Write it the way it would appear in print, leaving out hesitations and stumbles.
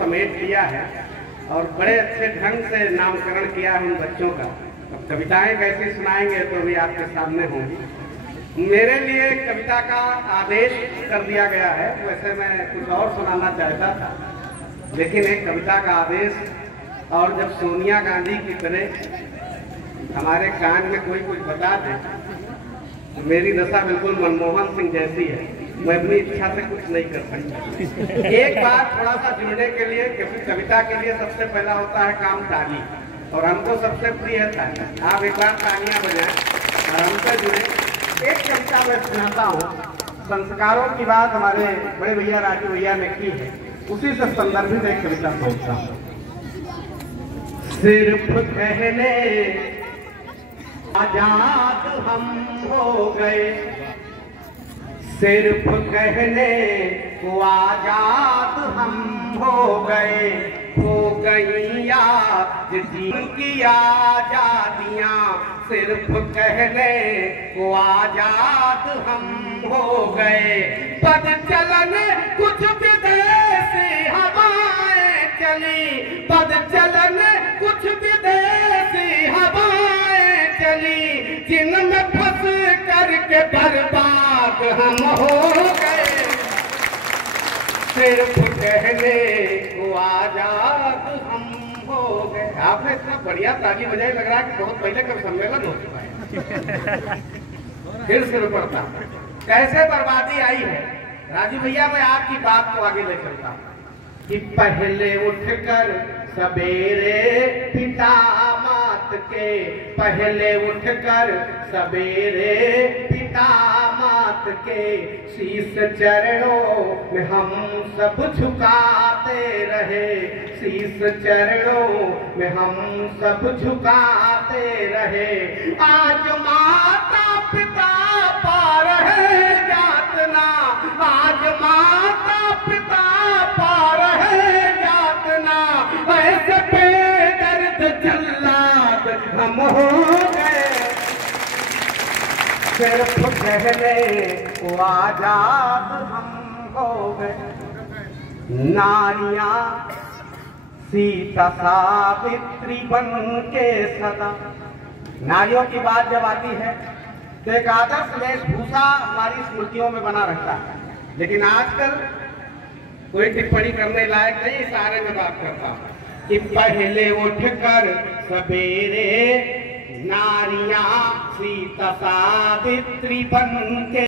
समेट लिया है और बड़े अच्छे ढंग से नामकरण किया है उन बच्चों का। अब कविताएं कैसी सुनाएंगे तो भी आपके सामने होंगी। मेरे लिए कविता का आदेश कर दिया गया है, वैसे मैं कुछ और सुनाना चाहता था, लेकिन एक कविता का आदेश। और जब सोनिया गांधी की तरह हमारे कान में कोई कुछ बता दे तो मेरी दशा बिल्कुल मनमोहन सिंह जैसी है, मैं अपनी इच्छा से कुछ नहीं कर सकता। एक बार थोड़ा सा जुड़ने के लिए, क्योंकि कविता के लिए सबसे पहला होता है काम ताली, और हमको सबसे प्रिय है ताली। आप एक बार तालियां बजाएं और हमसे जुड़े। एक कविता मैं सुनाता हूँ, संस्कारों की बात हमारे बड़े भैया राजू भैया ने की है, उसी से संदर्भित एक कविता सुनाता हूँ। सिर्फ कहने आजाद हम हो गए, सिर्फ कहने को आजाद हम हो गए, हो गई याद जीवन की आजादियां, सिर्फ कहने को आजाद हम हो गए। पद चलन कुछ विदेशी हवाएं चली, पद चलन कुछ विदेशी हवाएं चली, जिनमें फंस करके बर्बाद हम हो गए, सिर्फ कहने को आजाद हम हो गए। आपने इतना बढ़िया ताली बजाई, लग रहा है कि बहुत पहले कभी सम्मेलन हो चुका है। फिर शुरू करता कैसे बर्बादी आई है। राजू भैया मैं आपकी बात को आगे ले चलता हूँ कि पहले उठकर सवेरे पिता मात के, पहले उठकर सवेरे पिता मात के, शीश चरणों में हम सब झुकाते रहे, शीश चरणों में हम सब झुकाते रहे। आज माता पिता पा रहे यातना, आज माता पिता पा रहे यातना, ऐसे बेदर्द जल्लाद हम हो गए, सिर्फ कहने को आजाद हम हो गए। नारियां सीता सावित्री बन के सदा, नारियों की बात जब आती है तो एक आदर्श वेशभूषा हमारी स्मृतियों में बना रहता है, लेकिन आजकल कोई टिप्पणी करने लायक नहीं, सारे में बात करता हूं कि पहले उठकर सवेरे नारियां सीता सावित्री बन के